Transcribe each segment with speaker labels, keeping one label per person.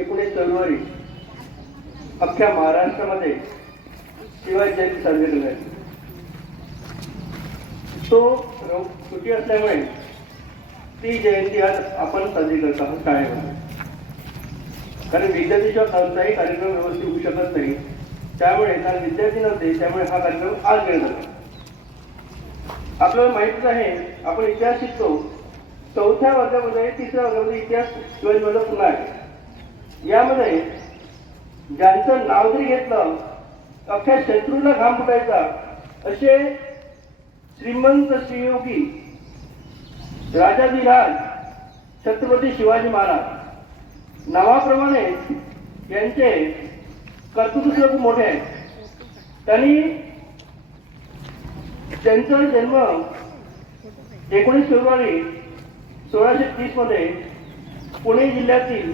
Speaker 1: एकोणीस जानेवारी अख्ख्या महाराष्ट्रामध्ये शिवाजी जयंती साजरी करण्यात आहे तो सुटी असल्यामुळे ती जयंती आज आपण साजरी करत आहोत शाळेमध्ये कारण विद्यार्थीच्या कोणताही कार्यक्रम व्यवस्थित होऊ शकत नाही. त्यामुळे काल विद्यार्थी नव्हते त्यामुळे हा कार्यक्रम आज घेण्यात आला आपल्याला माहितीच आहे आपण इतिहास शिकतो. चौथ्या वर्गामध्ये तिसऱ्या वर्गामध्ये इतिहास शिवाजी महाराज पुन्हा आहे यामध्ये ज्यांचं नाव जरी घेतलं अख्ख्या शत्रूला घाम फुटायचा असे श्रीमंत श्रीयोगी राजाधिराज छत्रपती शिवाजी महाराज. नावाप्रमाणे यांचे कर्तृत्व खूप मोठे आहे. त्यांनी त्यांचा जन्म एकोणीस फेब्रुवारी सोळाशे तीसमध्ये पुणे जिल्ह्यातील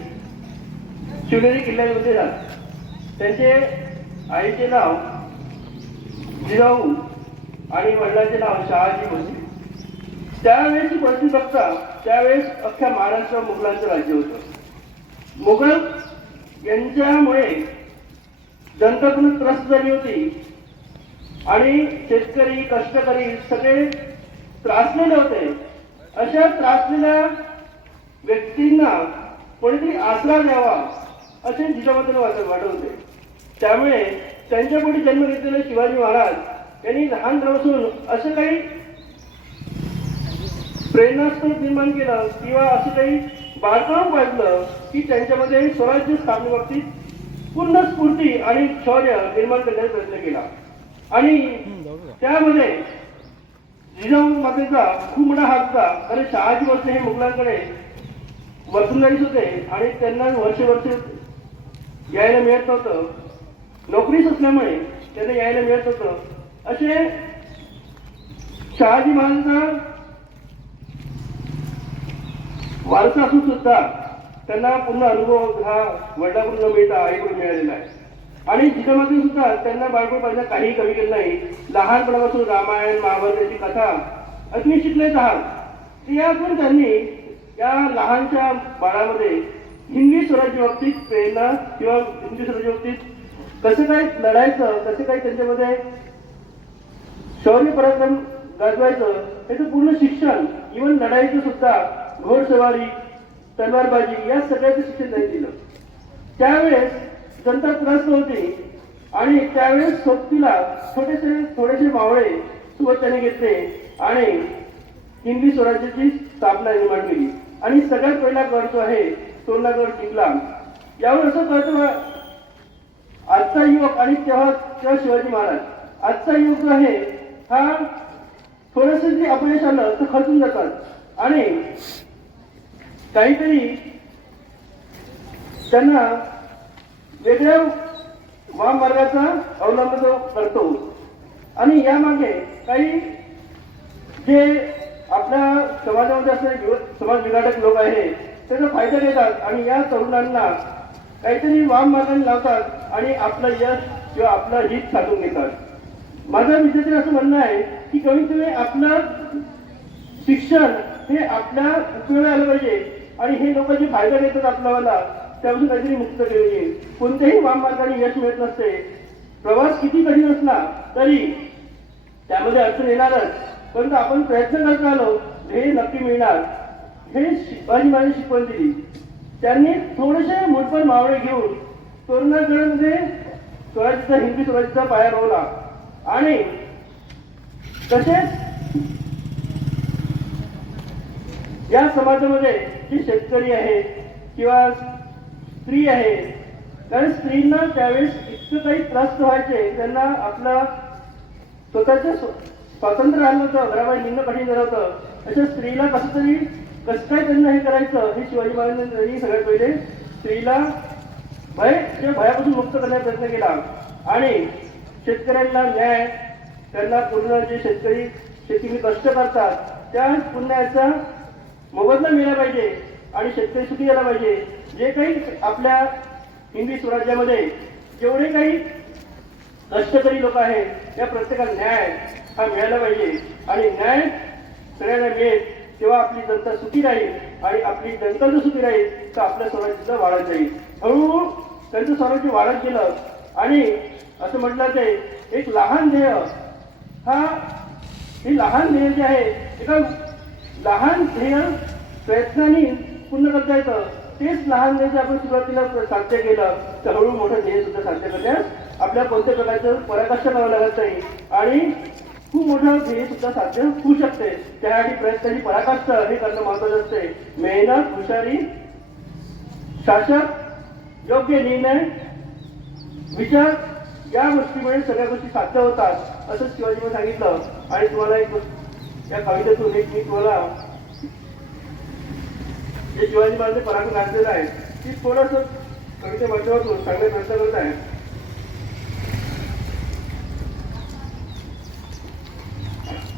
Speaker 1: शिवनेरी किल्ल्यामध्ये झाला. त्यांचे आईचे नाव जिजाऊ आणि वडिलांचे नाव शहाजी होते. त्यावेळेस परिस्थिती बघता त्यावेळेस अख्ख्या महाराष्ट्र मुघलांचं राज्य होतं. मुघल यांच्यामुळे जनतातून त्रस्त झाली होती आणि शेतकरी कष्टकरी सगळे त्रासलेले होते. अशा त्रासलेल्या व्यक्तींना कोणीतरी आसरा द्यावा असे जिजामातेला वाटत वाटवते. त्यामुळे त्यांच्या पुढे जन्म घेतलेले शिवाजी महाराज यांनी लहानपणापासून असं काही प्रेरणास्पद निर्माण केलं किंवा असं काही बाळकाम पाहिलं की त्यांच्यामध्ये स्वराज्य स्थापनेबाबतीत पूर्ण स्फूर्ती आणि शौर्य निर्माण करण्याचा प्रयत्न केला. आणि त्यामध्ये जिजाऊ मातेचा खूप मोठा कारण शहाजी वर्ष हे मुघलांकडे वसुंधरीच होते आणि त्यांना वर्ष वर्ष यायला मिळत नव्हतं. नोकरीच असल्यामुळे त्यांना यायला मिळत नव्हतं. असे शहाजी महाराजांचा वारसा असून सुद्धा त्यांना पूर्ण अनुभव हा वडिलाकडून न मिळता आईकडून मिळालेला आहे. आणि जिजामाते सुद्धा त्यांना बाळपणपासून काही कमी केलं नाही. लहानपणापासून रामायण महाभारताची कथा अगदी शिकलेच आहात यातून त्यांनी या लहानशा बाळामध्ये हिंदी स्वराज्य बाबतीत प्रेरणा किंवा हिंदी स्वराज्य बाबतीत कसं काय लढायचं कसं काय त्यांच्यामध्ये शौर्य पराक्रम गाजवायचं त्याचं पूर्ण शिक्षण इव्हन लढाईचं सुद्धा घोडसवारी तलवारबाजी या सगळ्याचं शिक्षण त्यांनी दिलं. त्यावेळेस जनता त्रस्त होती आणि त्यावेळेस सोबतीला छोटेसे थोडेसे मावळे सोबत त्याने घेतले आणि हिंदी स्वराज्याची स्थापना निर्माण केली. आणि सगळ्यात पहिला गड जो आहे सोनागड जिंकला यावर असं कळतं आजचा युवक आणि तेव्हा तेव्हा शिवाजी महाराज. आजचा युवक आहे हा थोडस जे अपयश आलं तर खचून जातात. आणि काहीतरी त्यांना वेगळ्या महामार्गाचा अवलंब जो करतो. आणि यामागे काही जे आपल्या समाजामध्ये असणारे समाज विघातक लोक आहेत त्याचा फायदा घेतात आणि या तरुणांना काहीतरी वाम मार्गाने लावतात आणि आपलं यश किंवा आपलं हित साधून घेतात माझं विद्यार्थी असं म्हणणं आहे की कमीत कमी आपलं शिक्षण हे आपल्या उपयोगाला आलं पाहिजे आणि हे लोक जे फायदा घेतात आपल्याला त्यापासून काहीतरी मुक्त केली कोणत्याही वाम मार्गाने यश मिळत नसते. प्रवास किती कठीण असला तरी त्यामध्ये अडचण येणारच. परंतु आपण प्रयत्न करत आलो हे नक्की मिळणार. हे शिवाजी महाराज शिकवण दिली त्यांनी थोडेसे मोठपण मावळे घेऊन तोरणागडमध्ये स्वराज्याचा हिंदी स्वराज्याचा पाया रोवला. आणि तसेच या समाजामध्ये जे शेतकरी आहे किंवा स्त्री आहे कारण स्त्रींना त्यावेळेस इतकं काही त्रस्त व्हायचे त्यांना आपला स्वतःचं स्वातंत्र्य राहिलं होतं घराबाहेर निघणं कठीण झालं होतं. अशा स्त्रीला कसं तरी कसं काय त्यांना हे करायचं? हे शिवाजी महाराजांनी सगळ्यात पहिले स्त्रीला भय किंवा भयापासून मुक्त करण्याचा प्रयत्न केला. आणि शेतकऱ्यांना न्याय त्यांना पूर्ण जे शेतकरी शेतीने कष्ट करतात त्या पुण्याचा मोबदला मिळाला पाहिजे आणि शेतकरी सुखी झाला पाहिजे. जे काही आपल्या हिंदी स्वराज्यामध्ये जेवढे काही कष्टकरी लोक आहेत त्या प्रत्येकाला न्याय हा मिळायला पाहिजे. आणि न्याय सगळ्यांना मिळेल. तेव्हा आपली जनता सुखी राहील आणि आपली जनता जर सुखी राहील तर आपल्या स्वराज्य वाढत जाईल. हळूहळू त्यांचं स्वराज्य वाढत गेलं. आणि असं म्हटलं ते एक लहान ध्येय. हा हे लहान ध्येय जे आहे एका लहान ध्येय प्रयत्नाने पूर्ण करता येतं. तेच लहान ध्येय जर आपण सुरुवातीला साध्य केलं तर हळूहळू मोठं ध्येय सुद्धा साध्य करण्यास आपल्या कोणत्या प्रकारचं पराकाष्ट करावं लागत नाही. आणि खूप मोठं ध्येय सुद्धा साध्य होऊ शकते. त्यासाठी आणि पराकाष्ठा हे करणं महत्वाचं असते. मेहनत हुशारी शासक योग्य निर्णय विचार या गोष्टीमुळे सगळ्या गोष्टी साध्य होतात असं शिवाजीने सांगितलं. आणि तुम्हाला एक या कवितेतून एक मी तुम्हाला जे शिवाजी महाराजांचे पराक्रम गाजलेलं आहे ती थोडस कविते माध्यमातून सांगण्याचा प्रयत्न करत आहे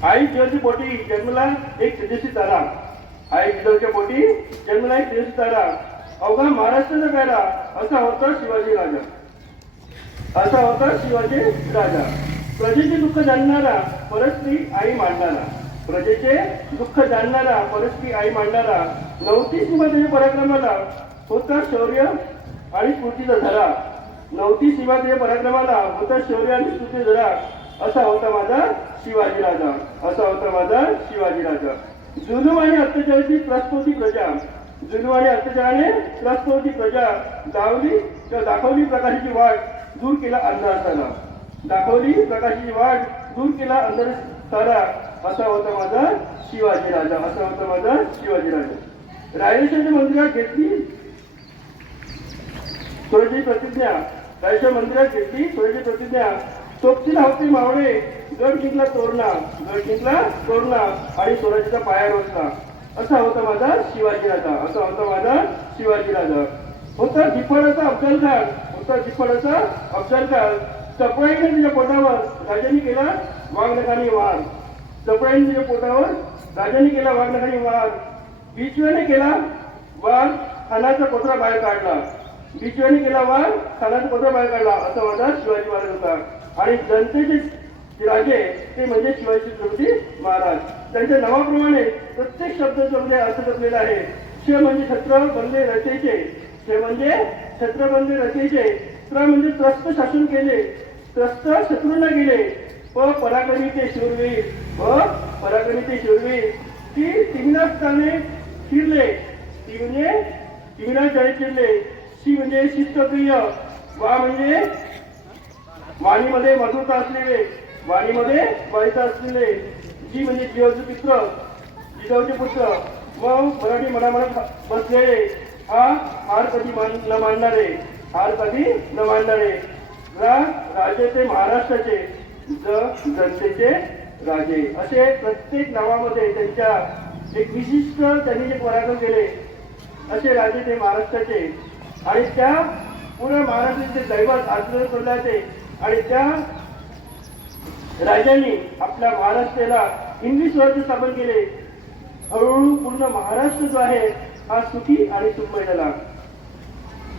Speaker 1: आई जिजाऊची पोटी जन्मला एक सिद्धेशी तारा आई जिजाऊच्या पोटी जन्मला एक सिद्धेशी तारा अवघा महाराष्ट्राचा कायदा असा होता शिवाजी राजा. असा होता शिवाजी राजा. प्रजेचे दुःख जाणणारा परस्त्री आई मांडणारा. प्रजेचे दुःख जाणणारा परस्त्री आई मांडणारा. नवतीस सीमादेवी पराक्रमाला होता शौर्य आणि स्फूर्तीचा धरा नवती सीमादेवी पराक्रमाला होता शौर्य आणि स्फूर्तीचा धरा असा होता माझा शिवाजी राजा. असा होता माझा शिवाजी राजा. जुलूम आणि अत्याचाराची त्रस्त प्रजा. जुलूम आणि अत्याचाराने त्रस्त प्रजा दावली. किंवा दाखवली प्रकाशाची वाट दूर केला अंधार दाखवली प्रकाशाची वाट दूर केला अंधार सारा असा होता माझा शिवाजी राजा. असा होता माझा शिवाजी राजा. रायरेश्वरच्या मंदिरात घेतली. स्वराज्याची प्रतिज्ञा. रायरेश्वर मंदिरात घेतली. स्वराज्याची प्रतिज्ञा. सोपतील होते मावळे गड जिंकला तोरणा गड जिंकला तोरणा आणि स्वराज्याचा पाया रोजला असा होता माझा शिवाजी राजा असा होता माझा शिवाजी राजा. होता जिफाडाचा अफजल खान होता जिफाडाचा अफजल खान. चपळाईने तिच्या पोटावर राजाने केला वाघनखानी वार. चपळाईने तिच्या पोटावर राजाने केला वाघनखानी वार. बिचव्याने केला वार खानाचा कोथरा बाहेर काढला. बिचव्याने केला वार खानाचा कोथरा बाहेर काढला. असा माझा शिवाजी महाराज होता. आणि जनतेचे राजे ते म्हणजे शिवाजी छत्रपती महाराज. त्यांच्या नावाप्रमाणे प्रत्येक शब्दामध्ये म्हणजे अर्थ जपलेला आहे शे म्हणजे छत्र बंदे रचेचे. शे म्हणजे छत्र बंदे रचेचे. त्र म्हणजे त्रस्त शासन केले. त्रस्त शत्रूंना गेले. प पराक्रमी ते शूरवीर व पराक्रमी ते शूरवीर ती तिमिना स्थाने फिरले. ती म्हणजे तिमिना जाय फिरले. शी म्हणजे शिस्तप्रिय. वा म्हणजे वाणीमध्ये मधुरता असलेले वाणीमध्ये वाईता असलेले जी म्हणजे जिजाऊचे पित्र जिजाऊचे पुत्र व मराठी मनामनात बसलेले हा हार कधी मान न मानणारे हार कधी न मानणारे रा राजे ते महाराष्ट्राचे ज जनतेचे राजे. असे प्रत्येक नावामध्ये त्यांच्या एक विशिष्ट त्यांनी जे पराक्रम केले असे राजे ते महाराष्ट्राचे. आणि त्या पूर्ण महाराष्ट्राचे दैवत आचरण करण्याचे आणि त्या राजांनी आपल्या महाराष्ट्राला हिंदी स्वराज्य स्थापन केले. हळूहळू पूर्ण महाराष्ट्र जो आहे हा सुखी आणि सुखमय झाला.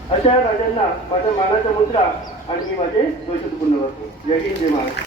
Speaker 1: अशा राजांना माझ्या मानाचा मुद्रा आणि मी माझे दोष पूर्ण करतो. जय हिंद जय महाराष्ट्र.